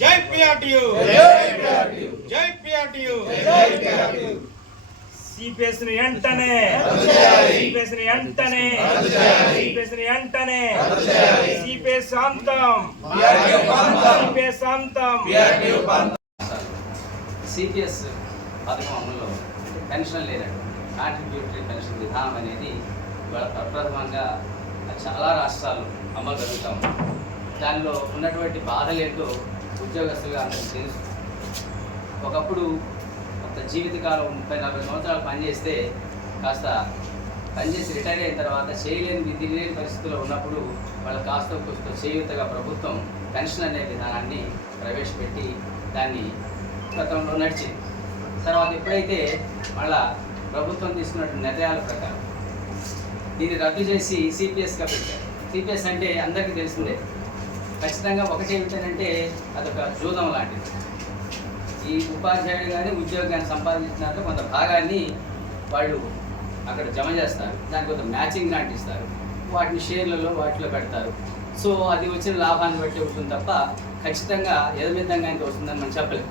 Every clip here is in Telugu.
జై పిఆర్టీయూ జై పిఆర్టీయూ జై పిఆర్టీయూ జై పిఆర్టీయూ సిపిఎస్ ని వెంటనే సిపిఎస్ ని వెంటనే సిపిఎస్ ని వెంటనే సిపిఎస్ అంతం సిపిఎస్ అంతం సిపిఎస్ పథకం అమలులో పెన్షన్ లేదండి. కాంట్రిబ్యూటరీ పెన్షన్ విధానం అనేది ఇవాళ ప్రప్రథమంగా చాలా రాష్ట్రాలు అమలు జరుగుతాం. దానిలో ఉన్నటువంటి బాధలేంటో ఉద్యోగస్తులుగా అందరికీ తెలుసు. ఒకప్పుడు కొంత జీవితకాలం 30-40 సంవత్సరాలు పనిచేస్తే కాస్త పనిచేసి రిటైర్ అయిన తర్వాత తినలేని పరిస్థితుల్లో ఉన్నప్పుడు వాళ్ళ కాస్త కొంత చేయూతగా ప్రభుత్వం పెన్షన్ అనే విధానాన్ని ప్రవేశపెట్టి దాన్ని గతంలో నడిచింది. తర్వాత ఎప్పుడైతే మళ్ళా ప్రభుత్వం తీసుకున్నటువంటి నిర్ణయాల ప్రకారం దీన్ని రద్దు చేసి సిపిఎస్గా పెట్టారు. సిపిఎస్ అంటే అందరికీ తెలిసిందే. ఖచ్చితంగా ఒకటి ఏమిటంటే అదొక జూదం లాంటిది. ఈ ఉపాధ్యాయుడు కానీ ఉద్యోగాన్ని సంపాదించినాక కొంత భాగాన్ని వాళ్ళు అక్కడ జమ చేస్తారు, దానికి కొంత మ్యాచింగ్ లాంటి ఇస్తారు, వాటిని షేర్లలో వాటిలో పెడతారు. సో అది వచ్చిన లాభాన్ని బట్టి ఉంటుంది తప్ప ఖచ్చితంగా ఎదమిద్దంగా ఎంత వస్తుందని మనం చెప్పలేము.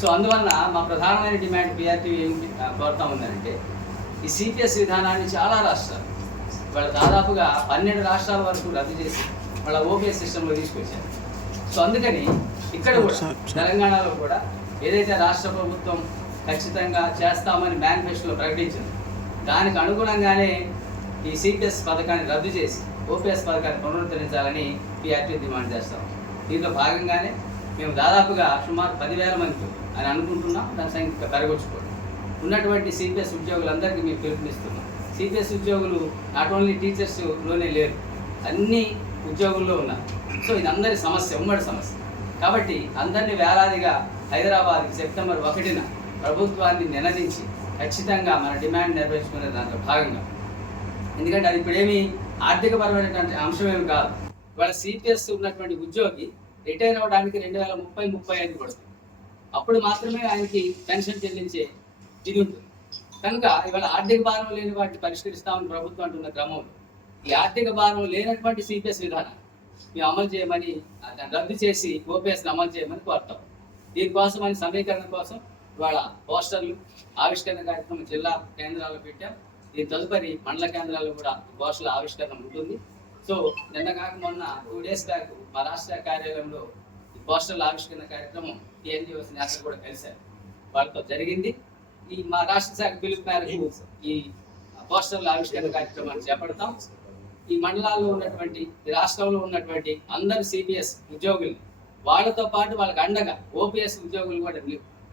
సో అందువలన మా ప్రధానమైన డిమాండ్ పిఆర్టీ ఏమి కోరుతా ఉందంటే ఈ సిపిఎస్ విధానాన్ని చాలా రాష్ట్రాలు వాళ్ళ దాదాపుగా 12 రాష్ట్రాల వరకు రద్దు చేసి వాళ్ళ ఓపీఎస్ సిస్టంలో తీసుకొచ్చారు. సో అందుకని ఇక్కడ కూడా తెలంగాణలో కూడా ఏదైతే రాష్ట్ర ప్రభుత్వం ఖచ్చితంగా చేస్తామని మేనిఫెస్టోలో ప్రకటించింది దానికి అనుగుణంగానే ఈ సిపిఎస్ పథకాన్ని రద్దు చేసి ఓపీఎస్ పథకాన్ని పునరుద్ధరించాలని పిఆర్టీ డిమాండ్ చేస్తాం. దీంట్లో భాగంగానే మేము దాదాపుగా సుమారు 10,000 మంది అని అనుకుంటున్నాం. దాని సంఖ్య పెరగొచ్చుకోండి. ఉన్నటువంటి సిపిఎస్ ఉద్యోగులందరికీ మేము పిలుపునిస్తున్నాం. సిపిఎస్ ఉద్యోగులు నాట్ ఓన్లీ టీచర్స్లోనే లేరు, అన్ని ఉద్యోగుల్లో ఉన్నారు. సో ఇది అందరి సమస్య, ఉమ్మడి సమస్య. కాబట్టి అందరినీ వేలాదిగా హైదరాబాద్కి సెప్టెంబర్ 1న ప్రభుత్వాన్ని నినదించి ఖచ్చితంగా మన డిమాండ్ నెరవేర్చుకునే దాంట్లో భాగంగా, ఎందుకంటే అది ఇప్పుడేమీ ఆర్థికపరమైనటువంటి అంశం ఏమి కాదు. ఇవాళ సిపిఎస్ ఉన్నటువంటి ఉద్యోగి రిటైర్ అవ్వడానికి 2030-35 పడుతుంది. అప్పుడు మాత్రమే ఆయనకి పెన్షన్ చెల్లించే ఇది ఉంటుంది. కనుక ఇవాళ ఆర్థిక భారం లేని వాటిని పరిష్కరిస్తామని ప్రభుత్వం అంటున్న క్రమంలో ఈ ఆర్థిక భారం లేనటువంటి సిపిఎస్ విధానం మేము అమలు చేయమని, దాన్ని రద్దు చేసి ఓపీఎస్ని అమలు చేయమని కోరుతాం. దీనికోసం అని సమీకరణ కోసం ఇవాళ పోస్టర్లు ఆవిష్కరణ కార్యక్రమం జిల్లా కేంద్రాల్లో పెట్టాం. దీని తదుపరి మండల కేంద్రాల్లో కూడా పోస్టర్ల ఆవిష్కరణ ఉంటుంది. సో నిన్న కాక మొన్న 2 days బ్యాక్ మా రాష్ట్ర కార్యాలయంలో ఈ పోస్టర్ల ఆవిష్కరణ కార్యక్రమం టీఎన్జిఓస్ నేతలు కూడా కలిశారు, వాళ్ళతో జరిగింది. ఈ మా రాష్ట్ర శాఖ పిలుపు మేరకు ఈ పోస్టర్ల ఆవిష్కరణ కార్యక్రమాన్ని చేపడతాం. ఈ మండలాల్లో ఉన్నటువంటి, ఈ రాష్ట్రంలో ఉన్నటువంటి అందరు సిపిఎస్ ఉద్యోగులు వాళ్ళతో పాటు వాళ్ళకి అండగా ఓపీఎస్ ఉద్యోగులు కూడా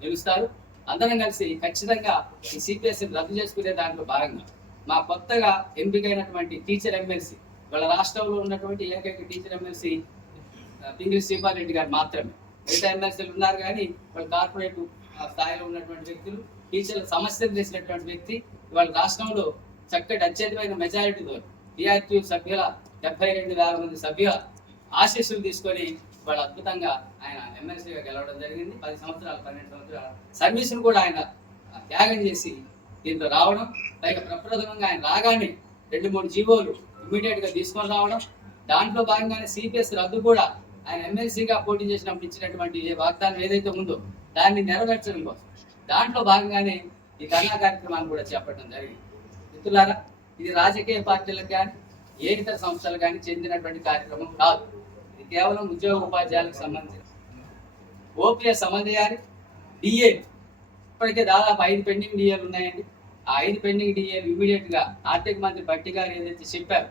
నిలుస్తారు. అందరం కలిసి ఖచ్చితంగా ఈ సిపిఎస్ రద్దు చేసుకునే దాంట్లో భాగంగా మా కొత్తగా ఎంపికైనటువంటి టీచర్ ఎమ్మెల్సీ, వాళ్ళ రాష్ట్రంలో ఉన్నటువంటి ఏకైక టీచర్ ఎమ్మెల్సీ పింగిలి శ్రీపాల్ గారు మాత్రమే. మిగతా ఎమ్మెల్సీలు ఉన్నారు కానీ వాళ్ళ కార్పొరేట్ స్థాయిలో ఉన్నటువంటి వ్యక్తులు, టీచర్ల సమస్యలు చేసినటువంటి వ్యక్తి వాళ్ళ రాష్ట్రంలో చక్కటి అత్యధికమైన మెజారిటీతో పిఆర్టీ సభ్యుల 72,000 మంది సభ్యుల ఆశీస్సులు తీసుకొని వాళ్ళు అద్భుతంగా ఆయన ఎమ్మెల్సీగా గెలవడం జరిగింది. 10 సంవత్సరాలు 12 సంవత్సరాల సర్వీసును కూడా ఆయన త్యాగం చేసి దీంట్లో రావడం, పైగా ప్రప్రథమంగా ఆయన రాగానే 2-3 జీవోలు ఇమీడియట్గా తీసుకొని రావడం, దాంట్లో భాగంగానే సిపిఎస్ రద్దు కూడా ఆయన ఎమ్మెల్సీగా పోటీ చేసినప్పుడు ఇచ్చినటువంటి ఏ వాగ్దానం ఏదైతే ఉందో దాన్ని నెరవేర్చడం కోసం దాంట్లో భాగంగానే ఈ ధర్నా కార్యక్రమాన్ని కూడా చేపట్టడం జరిగింది. మిత్రులారా, ఇది రాజకీయ పార్టీలకు కానీ ఏ ఇతర సంస్థలకు కానీ చెందినటువంటి కార్యక్రమం కాదు. ఇది కేవలం ఉద్యోగ ఉపాధ్యాయులకు సంబంధించి ఓపీఎస్ అమలు చేయాలి. డిఏ ఇప్పటికే దాదాపు 5 పెండింగ్ డిఏలు ఉన్నాయండి. ఆ 5 పెండింగ్ డిఏలు ఇమీడియట్గా ఆర్థిక మంత్రి భట్టి గారు ఏదైతే చెప్పారు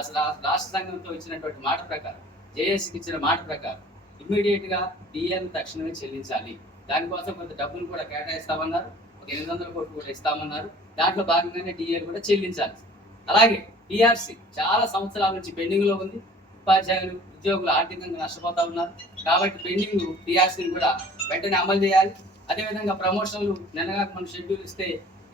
అసలు రాష్ట్ర సంఘంతో ఇచ్చినటువంటి మాట ప్రకారం, జేఏసీకి ఇచ్చిన మాట ప్రకారం ఇమీడియట్గా డిఏను తక్షణమే చెల్లించాలి. దానికోసం కొంత డబ్బులు కూడా కేటాయిస్తామన్నారు, 800 కోట్లు కూడా ఇస్తామన్నారు. దాంట్లో భాగంగానే డిఏలు కూడా చెల్లించాలి. అలాగే పిఆర్సీ చాలా సంవత్సరాల నుంచి పెండింగ్లో ఉంది. ఉపాధ్యాయులు ఉద్యోగులు ఆర్థికంగా నష్టపోతా ఉన్నారు. కాబట్టి పెండింగ్ పిఆర్సీని కూడా వెంటనే అమలు చేయాలి. అదేవిధంగా ప్రమోషన్లు నిన్నగా మన షెడ్యూల్ ఇస్తే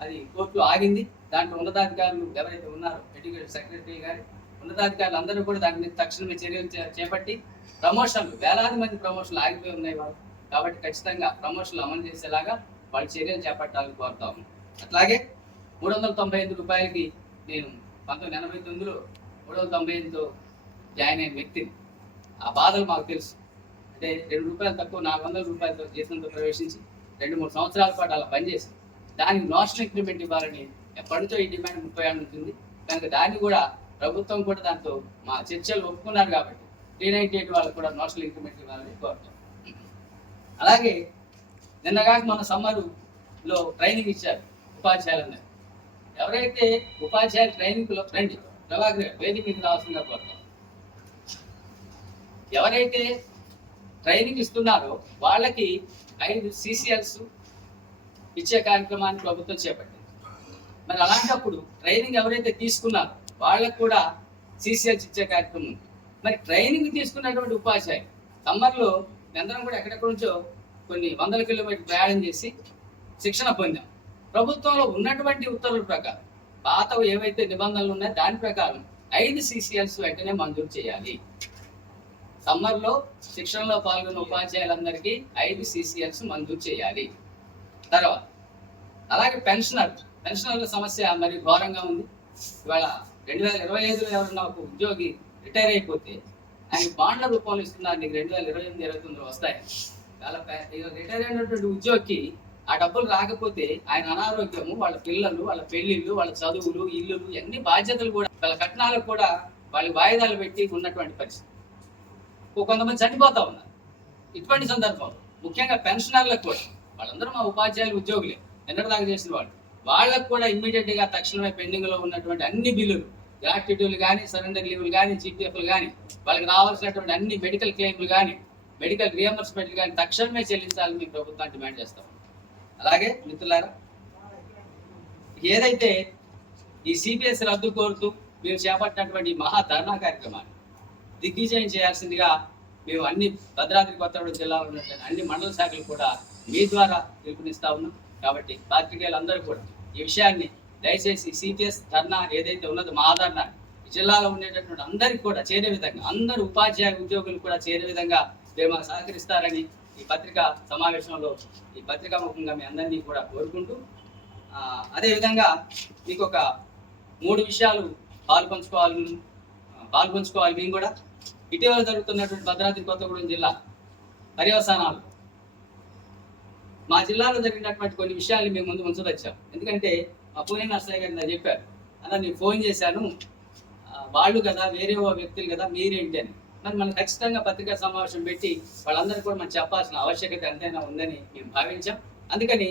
అది కోర్టులో ఆగింది. దాంట్లో ఉన్నతాధికారులు ఎవరైతే ఉన్నారో ఎడ్యుకేషన్ సెక్రటరీ గారి ఉన్నతాధికారులు అందరూ కూడా దాని మీద తక్షణమే చర్యలు చేపట్టి ప్రమోషన్లు, వేలాది మంది ప్రమోషన్లు ఆగిపోయి ఉన్నాయి వాళ్ళు. కాబట్టి ఖచ్చితంగా ప్రమోషన్లు అమలు చేసేలాగా వాళ్ళు చర్యలు చేపట్టాలని కోరుతాము. అట్లాగే 398 రూపాయలకి నేను 1989లో 398తో జాయిన్ అయిన వ్యక్తిని. ఆ బాధలు మాకు తెలుసు. అంటే ₹2 తక్కువ 400 రూపాయలతో జీతంతో ప్రవేశించి 2-3 సంవత్సరాల పాటు అలా పనిచేసి దానికి నోషనల్ ఇంక్రిమెంట్ ఇవ్వాలని ఎప్పటి నుంచో ఈ డిమాండ్ 30 ఏళ్ళ నుంచి ఉంది. కనుక దాన్ని కూడా ప్రభుత్వం కూడా దాంతో మా చర్చలు ఒప్పుకున్నారు కాబట్టి 398 వాళ్ళకు కూడా నోషనల్ ఇంక్రిమెంట్ ఇవ్వాలని కోరుతాం. అలాగే నిన్నగాక మన సమ్మరులో ట్రైనింగ్ ఇచ్చారు ఉపాధ్యాయులందరూ. ఎవరైతే ఉపాధ్యాయులు ట్రైనింగ్లో రండి, ప్రభాకర్ వేదిక మీకు రావాల్సిందిగా కోరుతాం. ఎవరైతే ట్రైనింగ్ ఇస్తున్నారో వాళ్ళకి 5 CCLs ఇచ్చే కార్యక్రమాన్ని ప్రభుత్వం చేపట్టింది. మరి అలాంటప్పుడు ట్రైనింగ్ ఎవరైతే తీసుకున్నారో వాళ్ళకు కూడా CCLs ఇచ్చే కార్యక్రమం ఉంది. మరి ట్రైనింగ్ తీసుకున్నటువంటి ఉపాధ్యాయులు సమ్మర్లో అందరం కూడా ఎక్కడెక్కడ నుంచో కొన్ని 100 కిలోమీటర్లు ప్రయాణం చేసి శిక్షణ పొందాం. ప్రభుత్వంలో ఉన్నటువంటి ఉత్తర్వుల ప్రకారం పాత ఏవైతే నిబంధనలు ఉన్నాయో దాని ప్రకారం 5 CCLs వెంటనే మంజూరు చేయాలి. సమ్మర్లో శిక్షణలో పాల్గొన్న ఉపాధ్యాయులందరికీ 5 CCLs మంజూరు చేయాలి. తర్వాత అలాగే పెన్షనర్ల సమస్య మరి ఘోరంగా ఉంది. ఇవాళ 2025లో ఎవరన్నా ఒక ఉద్యోగి రిటైర్ అయిపోతే ఆయన బాండ్ల రూపంలో ఇస్తున్నారు, నీకు 2028-29 వస్తాయి. రిటైర్ అయినటువంటి ఉద్యోగికి ఆ డబ్బులు రాకపోతే ఆయన అనారోగ్యము, వాళ్ళ పిల్లలు, వాళ్ళ పెళ్లిళ్ళు, వాళ్ళ చదువులు, ఇల్లులు, అన్ని బాధ్యతలు కూడా వాళ్ళ కట్నాలకు కూడా వాళ్ళు వాయిదాలు పెట్టి ఉన్నటువంటి పరిస్థితి. కొంతమంది చనిపోతా ఉన్నారు. ఇటువంటి సందర్భంలో ముఖ్యంగా పెన్షనర్లకు కూడా వాళ్ళందరూ మా ఉపాధ్యాయులు ఉద్యోగులే ఎన్నటిదాకా చేసిన వాళ్ళకు కూడా ఇమ్మీడియట్ గా తక్షణమే పెండింగ్ లో ఉన్నటువంటి అన్ని బిల్లులు, గ్రాట్యుటీలు కానీ, సరెండర్ లీవ్లు కానీ, GPFలు కానీ, వాళ్ళకి రావాల్సినటువంటి అన్ని మెడికల్ క్లెయిమ్లు కానీ, మెడికల్ రియంబర్స్మెంట్లు కానీ తక్షణమే చెల్లించాలని మేము ప్రభుత్వాన్ని డిమాండ్ చేస్తాం. అలాగే మిత్రులారా, ఏదైతే ఈ CPS రద్దు కోరుతూ మేము చేపట్టినటువంటి మహా ధర్నా కార్యక్రమాన్ని దిగ్విజయం చేయాల్సిందిగా మేము అన్ని భద్రాద్రి కొత్తగూడెం జిల్లాలో ఉన్నటువంటి అన్ని మండల శాఖలు కూడా మీ ద్వారా పిలుపునిస్తా ఉన్నాం. కాబట్టి పాత్రికేయులందరూ కూడా ఈ విషయాన్ని దయచేసి CPS ధర్నా ఏదైతే ఉన్నదో మహాధర్నా జిల్లాలో ఉండేటటువంటి అందరికీ కూడా చేరే విధంగా, అందరూ ఉపాధ్యాయ ఉద్యోగులు కూడా చేరే విధంగా మీరు మాకు సహకరిస్తారని ఈ పత్రికా సమావేశంలో ఈ పత్రికా ముఖంగా మీ అందరినీ కూడా కోరుకుంటూ, అదేవిధంగా మీకు ఒక 3 విషయాలు పాల్పంచుకోవాలి మేము కూడా. ఇటీవల జరుగుతున్నటువంటి భద్రాద్రి కొత్తగూడెం జిల్లా పర్యవసానాలు, మా జిల్లాలో జరిగినటువంటి కొన్ని విషయాల్ని మేము ముందు ఉంచదచ్చాం. ఎందుకంటే మా పూణే నర్సయ్య గారు నాకు చెప్పారు, అలా నేను ఫోన్ చేశాను, వాళ్ళు కదా వేరే వ్యక్తులు కదా మీరేంటి అని. మరి మనం ఖచ్చితంగా పత్రికా సమావేశం పెట్టి వాళ్ళందరికీ కూడా మనం చెప్పాల్సిన ఆవశ్యకత ఎంతైనా ఉందని మేము భావించాం. అందుకని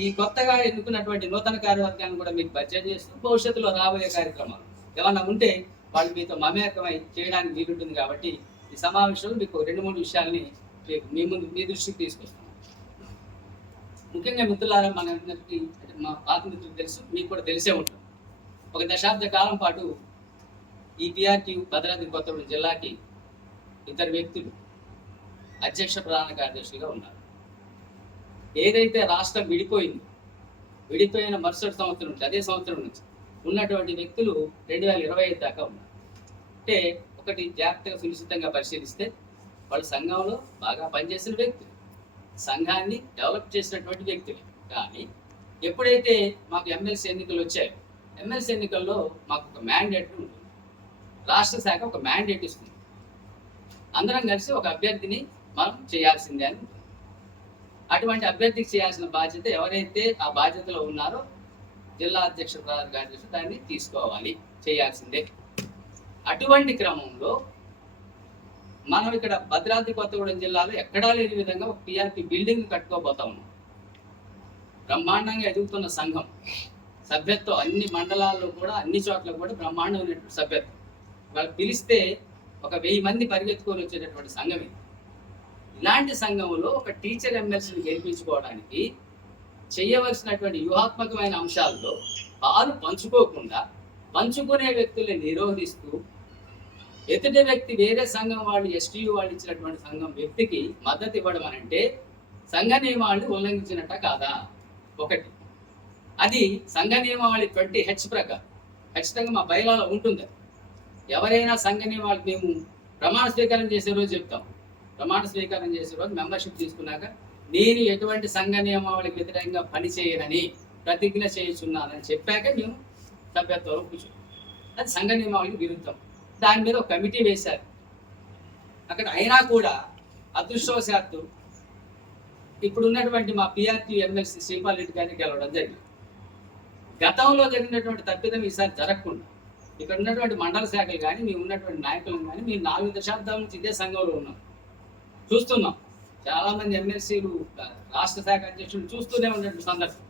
ఈ కొత్తగా ఎన్నుకున్నటువంటి నూతన కార్యవర్గాన్ని కూడా మీకు పరిచయం చేస్తూ భవిష్యత్తులో రాబోయే కార్యక్రమాలు ఏమన్నా ఉంటే వాళ్ళు మీతో మమేకమై చేయడానికి వీలుంటుంది. కాబట్టి ఈ సమావేశంలో మీకు 2-3 విషయాల్ని మీ దృష్టికి తీసుకొస్తాం. ముఖ్యంగా మిత్రులారా, మనందరికీ మా పాత మిత్రులు తెలుసు, మీకు కూడా తెలిసే ఉంటుంది. ఒక దశాబ్ద కాలం పాటు ఈ PRTU భద్రాద్రి కొత్తగూడెం జిల్లాకి 2 వ్యక్తులు అధ్యక్ష ప్రధాన కార్యదర్శులుగా ఉన్నారు. ఏదైతే రాష్ట్రం విడిపోయిన మరుసటి సంవత్సరం నుంచి, అదే సంవత్సరం నుంచి ఉన్నటువంటి వ్యక్తులు 2025 దాకా ఉన్నారు. అంటే ఒకటి జాగ్రత్తగా సునిశ్చితంగా పరిశీలిస్తే వాళ్ళు సంఘంలో బాగా పనిచేసిన వ్యక్తులు, సంఘాన్ని డెవలప్ చేసినటువంటి వ్యక్తులు. కానీ ఎప్పుడైతే మాకు ఎమ్మెల్సీ ఎన్నికలు వచ్చాయో, ఎమ్మెల్సీ ఎన్నికల్లో మాకు ఒక మ్యాండేట్ ఉంటుంది, రాష్ట్ర శాఖ ఒక మ్యాండేట్ ఇస్తుంది, అందరం కలిసి ఒక అభ్యర్థిని మనం చేయాల్సిందే అని. అటువంటి అభ్యర్థికి చేయాల్సిన బాధ్యత ఎవరైతే ఆ బాధ్యతలో ఉన్నారో జిల్లా అధ్యక్ష ప్రధాన కార్యదర్శి దాన్ని తీసుకోవాలి, చేయాల్సిందే. అటువంటి క్రమంలో మనం ఇక్కడ భద్రాద్రి కొత్తగూడెం జిల్లాలో ఎక్కడా లేని విధంగా ఒక PRT బిల్డింగ్ కట్టుకోబోతా ఉన్నాం. బ్రహ్మాండంగా ఎదుగుతున్న సంఘం, సభ్యత్వం అన్ని మండలాల్లో కూడా, అన్ని చోట్ల కూడా బ్రహ్మాండమైనటువంటి సభ్యత్వం. వాళ్ళు పిలిస్తే ఒక 1000 మంది పరిగెత్తుకొని వచ్చేటటువంటి సంఘం ఇది. ఇలాంటి సంఘంలో ఒక టీచర్ ఎమ్మెల్సీని గెలిపించుకోవడానికి చేయవలసినటువంటి వ్యూహాత్మకమైన అంశాల్లో పాలు పంచుకోకుండా పంచుకునే వ్యక్తుల్ని నిరోధిస్తూ, ఎదుటి వ్యక్తి వేరే సంఘం వాళ్ళు STU వాళ్ళు ఇచ్చినటువంటి సంఘం వ్యక్తికి మద్దతు ఇవ్వడం అనంటే సంఘ నియమావళి ఉల్లంఘించినట్ట కాదా? ఒకటి. అది సంఘ నియమావళి 20H ప్రకారం ఖచ్చితంగా మా బైలాలో ఉంటుంది. ఎవరైనా సంఘ నియమావళి మేము ప్రమాణ స్వీకారం చేసే రోజు చెప్తాం. ప్రమాణ స్వీకారం చేసే రోజు మెంబర్షిప్ తీసుకున్నాక నేను ఎటువంటి సంఘ నియమావళికి వ్యతిరేకంగా పనిచేయనని ప్రతిజ్ఞ చేస్తున్నానని చెప్పాక మేము సభ్యత్వంలో కూర్చున్నాం. అది సంఘ నియమావళికి విరుద్ధం. దాని మీద ఒక కమిటీ వేశారు. అక్కడ అయినా కూడా అదృష్టవశాత్తు ఇప్పుడు ఉన్నటువంటి మా పిఆర్టీ ఎమ్మెల్సీ శ్రీపాల్ రెడ్డి గారిని గెలవడం జరిగింది. గతంలో జరిగినటువంటి తప్పిదం ఈసారి జరగకుండా ఇక్కడ ఉన్నటువంటి మండల శాఖలు కానీ మేము ఉన్నటువంటి నాయకులను కానీ మేము 4 దశాబ్దాల నుంచి ఇదే సంఘంలో ఉన్నాం, చూస్తున్నాం. చాలామంది ఎమ్మెల్సీలు రాష్ట్ర శాఖ అధ్యక్షులు చూస్తూనే ఉన్నటువంటి సందర్భం.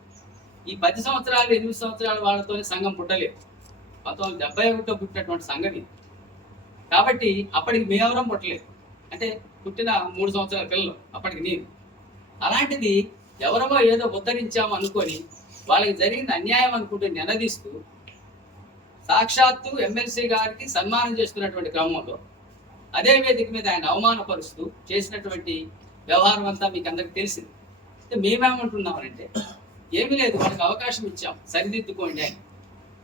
ఈ 10 సంవత్సరాలు 8 సంవత్సరాల వాళ్ళతోనే సంఘం పుట్టలేదు. 1971 పుట్టినటువంటి సంఘం ఇది. కాబట్టి అప్పటికి మేమెవరం పుట్టలేదు, అంటే పుట్టిన 3 సంవత్సరాల పిల్లలు అప్పటికి నేను. అలాంటిది ఎవరమో ఏదో ఉద్ధరించాము అనుకొని వాళ్ళకి జరిగిన అన్యాయం అనుకుంటూ నినదీస్తూ సాక్షాత్తు ఎమ్మెల్సీ గారికి సన్మానం చేస్తున్నటువంటి క్రమంలో అదే వేదిక మీద ఆయన అవమానపరుస్తూ చేసినటువంటి వ్యవహారం అంతా మీకు అందరికి తెలిసింది. మేమేమంటున్నామనంటే ఏమీ లేదు, వాళ్ళకి అవకాశం ఇచ్చాం, సరిదిద్దుకోండి అని.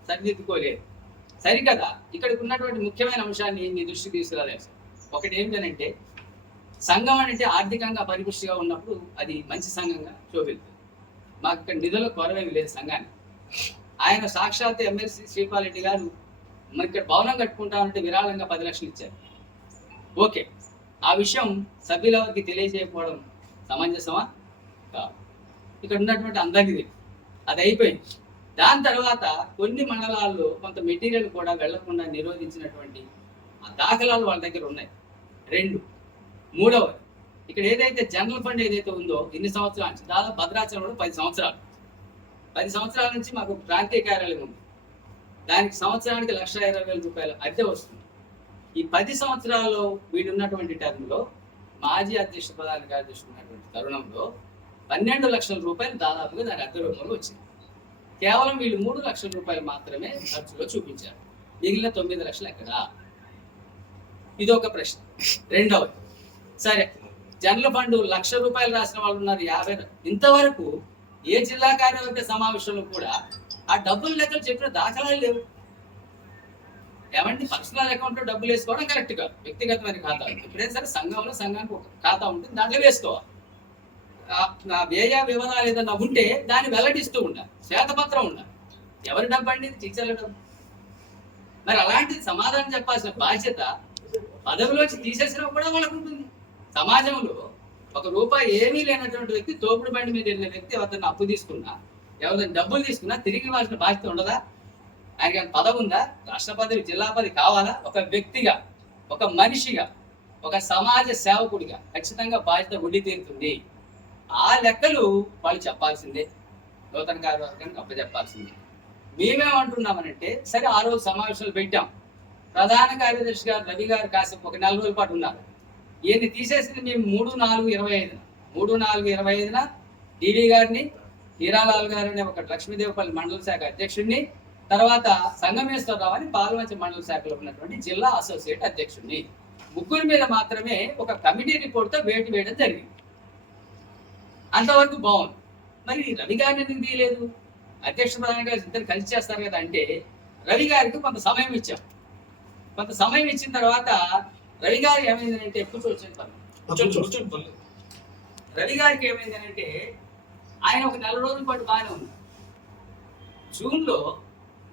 సరిదిద్దుకోలేదు. సరికదా ఇక్కడికి ఉన్నటువంటి ముఖ్యమైన అంశాన్ని మీ దృష్టికి తీసుకురాలేదు. ఒకటి ఏంటంటే సంఘం అంటే ఆర్థికంగా పరిపుష్టిగా ఉన్నప్పుడు అది మంచి సంఘంగా శోభిల్తుంది. మాకు ఇక్కడ నిధుల కొరవేమి లేదు సంఘానికి. ఆయన సాక్షాత్ ఎమ్మెల్సీ శ్రీపాల్ రెడ్డి గారు మరి ఇక్కడ భవనం కట్టుకుంటామంటే విరాళంగా 10 లక్షలు ఇచ్చారు. ఓకే, ఆ విషయం సభ్యులకి తెలియజేయకపోవడం సమంజసమా కాదు. ఇక్కడ ఉన్నటువంటి అందరికీ అది అయిపోయింది. దాని తర్వాత కొన్ని మండలాల్లో కొంత మెటీరియల్ కూడా వెళ్లకుండా నిరోధించినటువంటి ఆ దాఖలాలు వాళ్ళ దగ్గర ఉన్నాయి. 2. మూడవది, ఇక్కడ ఏదైతే జనరల్ ఫండ్ ఏదైతే ఉందో ఇన్ని సంవత్సరాల నుంచి దాదాపు భద్రాచలంలో 10 సంవత్సరాలు 10 సంవత్సరాల నుంచి మాకు ప్రాంతీయ కార్యాలయం ఉంది. దానికి సంవత్సరానికి 1,20,000 రూపాయలు అద్దె వస్తుంది. ఈ 10 సంవత్సరాల్లో వీడు ఉన్నటువంటి టర్మ్లో మాజీ అధ్యక్ష ప్రధాన కార్యదర్శి ఉన్నటువంటి తరుణంలో 12 లక్షల రూపాయలు దాదాపుగా దాని అద్దె రూపంలో వచ్చింది. కేవలం వీళ్ళు 3 లక్షల రూపాయలు మాత్రమే ఖర్చులో చూపించారు. మిగిలిన 9 లక్షలు ఎక్కడా? ఇదొక ప్రశ్న. రెండవది, సరే జనరల్ ఫండ్ 1,00,000 రూపాయలు రాసిన వాళ్ళు ఉన్నారు, 50. ఇంతవరకు ఏ జిల్లా కార్యవర్గ సమావేశంలో కూడా ఆ డబ్బులు లెక్కలు చెప్పిన దాఖలాలు లేవు. ఏమంటే పర్సనల్ అకౌంట్లో డబ్బులు వేసుకోవడం కరెక్ట్ కాదు, వ్యక్తిగతమైన ఖాతా. ఎప్పుడైనా సరే సంఘానికి ఒక ఖాతా ఉంటుంది, దాంట్లో వేసుకోవాలి. నా వ్యయ వివరాలు ఏదన్నా ఉంటే దాన్ని వెల్లడిస్తూ ఉండాలి, శ్వేతపత్రం ఉండాలి. ఎవరి డబ్బు అండి? టీచర్ల డబ్బు. మరి అలాంటి సమాధానం చెప్పాల్సిన బాధ్యత పదవిలోంచి తీసేసినా కూడా వాళ్ళకు ఉంటుంది. సమాజంలో ₹1 ఏమీ లేనటువంటి వ్యక్తి, తోపుడు బండి మీద వెళ్ళిన వ్యక్తి ఎవరిని అప్పు తీసుకున్నా, ఎవరైనా డబ్బులు తీసుకున్నా తిరిగి ఇవ్వాల్సిన బాధ్యత ఉండదా? ఆయనకి పదవి ఉందా? రాష్ట్ర పదవి, జిల్లా పదవి కావాలా? ఒక వ్యక్తిగా, ఒక మనిషిగా, ఒక సమాజ సేవకుడిగా ఖచ్చితంగా బాధ్యత ఉండి తీరుతుంది. ఆ లెక్కలు వాళ్ళు చెప్పాల్సిందే, నూతన కార్యవర్గానికి అప్పచెప్పాల్సిందే. మేమేమంటున్నామనంటే సరే ఆ రోజు సమావేశాలు పెట్టాం. ప్రధాన కార్యదర్శి గారు రవి గారు కాసేపు ఒక 4 రోజుల పాటు ఉన్నారు. ఈయన్ని తీసేసింది మేము 3/4/25 డివి గారిని, హీరాలాల్ గారిని, ఒక లక్ష్మీదేవపల్లి మండల శాఖ అధ్యక్షుడిని, తర్వాత సంగమేశ్వరరావు అని పాల్వంచ మండల శాఖలో ఉన్నటువంటి జిల్లా అసోసియేట్ అధ్యక్షుడిని, 3 మీద మాత్రమే ఒక కమిటీ రిపోర్ట్తో వేటు వేయడం జరిగింది. అంతవరకు బాగుంది. మరి రవి గారిని ఎందుకు తీయలేదు? అధ్యక్ష ప్రధాన గారు ఇద్దరు కలిసి చేస్తారు కదా అంటే రవి గారికి కొంత సమయం ఇచ్చాం. కొంత సమయం ఇచ్చిన తర్వాత రవి గారికి ఏమైందంటే రవి గారికి ఏమైందనంటే ఆయన ఒక 4 రోజుల పాటు బాగానే ఉంది. జూన్లో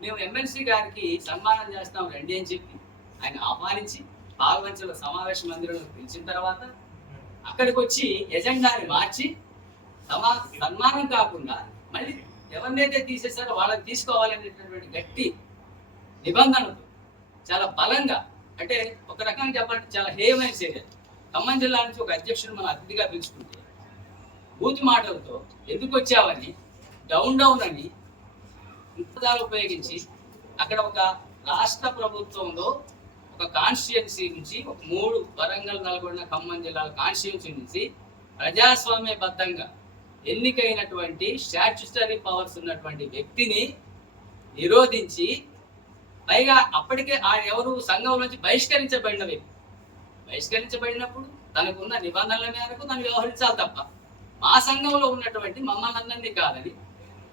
మేము ఎమ్మెల్సీ గారికి సన్మానం చేస్తాం రండి అని చెప్పి ఆయన ఆహ్వానించి పాల్వంచల సమావేశ మందిరంలో పిలిచిన తర్వాత అక్కడికి వచ్చి ఎజెండాని మార్చి సన్మానం కాకుండా మళ్ళీ ఎవరినైతే తీసేసారో వాళ్ళని తీసుకోవాలనేటటువంటి గట్టి నిబంధనలు చాలా బలంగా, అంటే ఒక రకంగా చెప్పాలంటే చాలా హేయమైన చర్య. ఖమ్మం జిల్లా నుంచి ఒక అధ్యక్షుడు మనం అతిథిగా పిలుచుకుంటే బూతి మాటలతో ఎందుకు వచ్చావని, డౌన్ అని ఇంతదాలు ఉపయోగించి అక్కడ ఒక రాష్ట్ర ప్రభుత్వంలో ఒక కాన్స్టిట్యుయెన్సీ నుంచి ఒక 3 వరంగల్, నల్గొండ, ఖమ్మం జిల్లాల కాన్స్టిట్యుయెన్సీ నుంచి ప్రజాస్వామ్యబద్ధంగా ఎన్నికైనటువంటి స్టాట్యుటరీ పవర్స్ ఉన్నటువంటి వ్యక్తిని నిరోధించి, పైగా అప్పటికే ఆయన ఎవరు సంఘం నుంచి బహిష్కరించబడిన వ్యక్తి. బహిష్కరించబడినప్పుడు తనకున్న నిబంధనల మేరకు తను వ్యవహరించాలి తప్ప మా సంఘంలో ఉన్నటువంటి మమ్మల్ని అందరినీ కాదని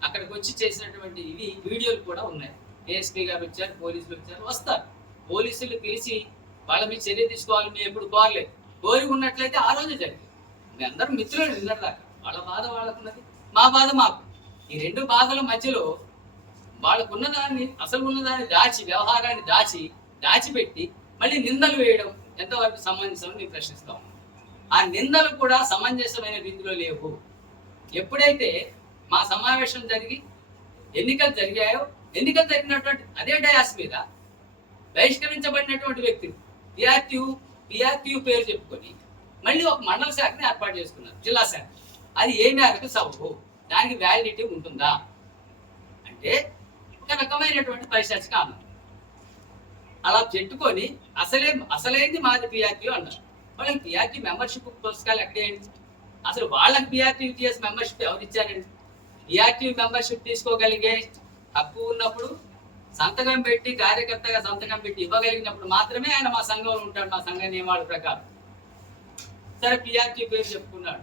అక్కడికి వచ్చి చేసినటువంటి ఇవి వీడియోలు కూడా ఉన్నాయి. ఏఎస్పీ గారు వచ్చారు, పోలీసులు వచ్చారు, వస్తారు. పోలీసులు పిలిచి వాళ్ళ మీద చర్య తీసుకోవాలి మేము ఎప్పుడు కోరలేదు. కోరి ఉన్నట్లయితే ఆ రోజు జరిగింది. మీ అందరం మిత్రులు నిన్నటిదాకా. వాళ్ళ బాధ వాళ్ళకున్నది, మా బాధ మాకు. ఈ 2 బాధల మధ్యలో వాళ్ళకున్న దాన్ని, అసలు ఉన్నదాన్ని వ్యవహారాన్ని దాచిపెట్టి మళ్ళీ నిందలు వేయడం ఎంతవరకు సంబంధించాలని నేను ప్రశ్నిస్తాను. ఆ నిందలు కూడా సమంజసమైన రీతిలో లేవు. ఎప్పుడైతే మా సమావేశం జరిగి ఎన్నికలు జరిగాయో, ఎన్నికలు జరిగినటువంటి అదే డయాస్ మీద బహిష్కరించబడినటువంటి వ్యక్తులు పిఆర్టీయూ పేరు చెప్పుకొని మళ్ళీ ఒక మండల శాఖని ఏర్పాటు చేసుకున్నారు, జిల్లా శాఖ. అది ఏ మేరకు సబబు, దానికి వ్యాలిడిటీ ఉంటుందా అంటే ఒక రకమైనటువంటి పైశాచిక ఆనందం. అలా పెట్టుకొని అసలైంది మాది పిఆర్టీయూ అన్నారు. వాళ్ళకి పిఆర్టీ మెంబర్షిప్ పుస్తకాలు ఎక్కడేయండి? అసలు వాళ్ళకి పిఆర్టీఎస్ మెంబర్షిప్ ఎవరు ఇచ్చారండి? పిఆర్టీ మెంబర్షిప్ తీసుకోగలిగే హక్కు ఉన్నప్పుడు, సంతకం పెట్టి కార్యకర్తగా సంతకం పెట్టి ఇవ్వగలిగినప్పుడు మాత్రమే ఆయన మా సంఘంలో ఉంటాడు, మా సంఘ నియమాల ప్రకారం. సరే, పిఆర్టీ పేరు చెప్పుకున్నాడు,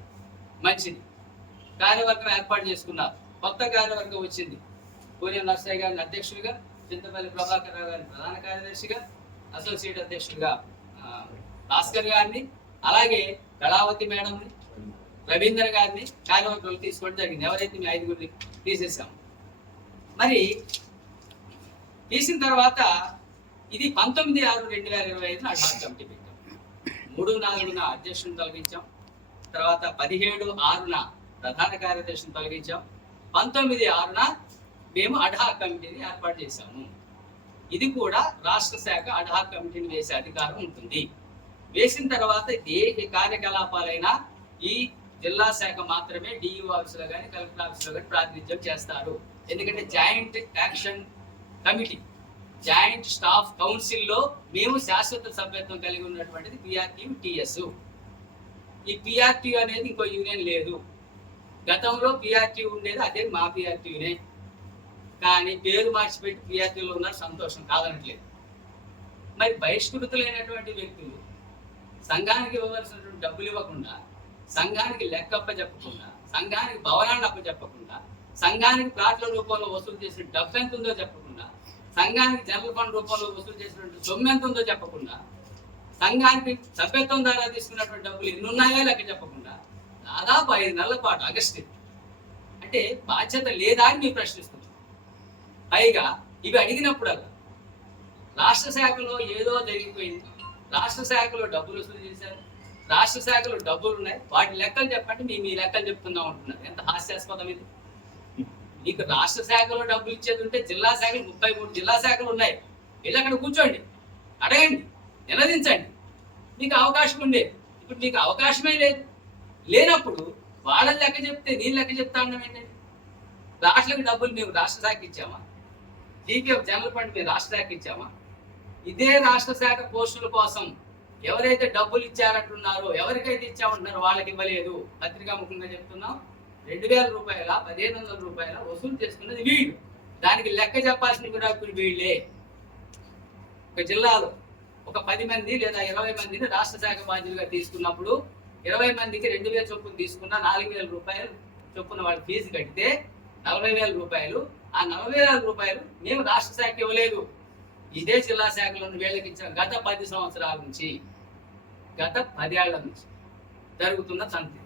మంచిది. కార్యవర్గం ఏర్పాటు చేసుకున్నారు, కొత్త కార్యవర్గం వచ్చింది. పూర్యం నర్సయ్య గారిని అధ్యక్షుడిగా, చింతపల్లి ప్రభాకర్ రావు గారిని ప్రధాన కార్యదర్శిగా, అసోసియేట్ అధ్యక్షుడిగా భాస్కర్ గారిని, అలాగే కళావతి మేడంని, రవీందర్ గారిని కార్యవర్గంలో తీసుకోవడం జరిగింది. ఎవరైతే మీ 5గురిని తీసేసాము. మరి తీసిన తర్వాత ఇది 19/6/2025 అడ్హాక్ కమిటీ పెట్టాం. 3/4 అధ్యక్షుని తొలగించాం. తర్వాత 17/6 ప్రధాన కార్యదర్శిని తొలగించాం. 19/6 మేము అడ్హాక్ కమిటీని ఏర్పాటు చేశాము. ఇది కూడా రాష్ట్ర శాఖ అడ్హాక్ కమిటీని వేసే అధికారం ఉంటుంది. వేసిన తర్వాత ఏ కార్యకలాపాలైనా ఈ జిల్లా శాఖ మాత్రమే డిఈఓ ఆఫీసులో కానీ కలెక్టర్ ఆఫీసులో కానీ ప్రాతినిధ్యం చేస్తారు. ఎందుకంటే joint action committee, joint staff కౌన్సిల్లో మేము శాశ్వత సభ్యత్వం కలిగి ఉన్నటువంటిది పిఆర్టీయూ. ఈ పిఆర్టీయూ అనేది ఇంకో యూనియన్ లేదు. గతంలో పిఆర్టీయూ ఉండేది, అదే మా పిఆర్టీయూనే. కానీ పేరు మార్చిపెట్టి పిఆర్టీలో ఉన్నారు, సంతోషం కాదనట్లేదు. మరి బహిష్కృతులైనటువంటి వ్యక్తులు సంఘానికి ఇవ్వవలసినటువంటి డబ్బులు ఇవ్వకుండా, సంఘానికి లెక్క అప్పచెప్పకుండా, సంఘానికి భవనాన్ని అప్పచెప్పకుండా, సంఘానికి ప్లాట్ల రూపంలో వసూలు చేసిన డబ్బు ఎంత ఉందో చెప్పకుండా, సంఘానికి జనరల్ ఫండ్ రూపంలో వసూలు చేసినటువంటి సొమ్ము ఎంత ఉందో చెప్పకుండా, సంఘానికి సభ్యత్వం ద్వారా తీసుకున్నటువంటి డబ్బులు ఎన్ని ఉన్నాయో లెక్క చెప్పకుండా దాదాపు 5 నెలల పాటు ఆగస్టు అంటే బాధ్యత లేదా అని మేము ప్రశ్నిస్తున్నాం. పైగా ఇవి అడిగినప్పుడల్లా రాష్ట్ర శాఖలో ఏదో జరిగిపోయింది, రాష్ట్ర శాఖలో డబ్బులు వసూలు చేశారు, రాష్ట్ర శాఖలో డబ్బులు ఉన్నాయి, వాటి లెక్కలు చెప్పండి, మేము ఈ లెక్కలు చెప్తున్నాం అంటున్నారు. ఎంత హాస్యాస్పదం ఇది! మీకు రాష్ట్ర శాఖలో డబ్బులు ఇచ్చేది ఉంటే జిల్లా శాఖలు 33 జిల్లా శాఖలు ఉన్నాయి. వెళ్ళి అక్కడ కూర్చోండి, అడగండి, నిలదించండి, మీకు అవకాశం ఉండేది. ఇప్పుడు మీకు అవకాశమే లేదు. లేనప్పుడు వాళ్ళ లెక్క చెప్తే నేను లెక్క చెప్తా ఉన్నాం ఏంటండి? రాష్ట్రాలకు డబ్బులు మేము రాష్ట్ర శాఖకి ఇచ్చామా? జీపీఎఫ్ జనరల్ ఫండ్ మేము రాష్ట్ర శాఖకి ఇచ్చామా? ఇదే రాష్ట్ర శాఖ పోస్టుల కోసం ఎవరైతే డబ్బులు ఇచ్చారంటున్నారో, ఎవరికైతే ఇచ్చామంటున్నారో వాళ్ళకి ఇవ్వలేదు. పత్రికాముఖంగా చెప్తున్నాం, 2000 రూపాయల 1500 రూపాయల వసూలు చేసుకున్నది వీళ్ళు. దానికి లెక్క చెప్పాల్సిన కూడా ఇప్పుడు వీళ్ళే. ఒక జిల్లాలో ఒక 10 మంది లేదా 20 మందిని రాష్ట్ర శాఖ బాధ్యులుగా తీసుకున్నప్పుడు 20 మందికి 2000 చొప్పున తీసుకున్న 4000 రూపాయలు చొప్పున వాళ్ళు ఫీజు కడితే 40,000 రూపాయలు. ఆ 40,000 రూపాయలు మేము రాష్ట్ర శాఖ ఇవ్వలేదు, ఇదే జిల్లా శాఖలో వీళ్ళకి ఇచ్చాం. గత 10 సంవత్సరాల నుంచి, గత 10 ఏళ్ల నుంచి జరుగుతున్న తంతి.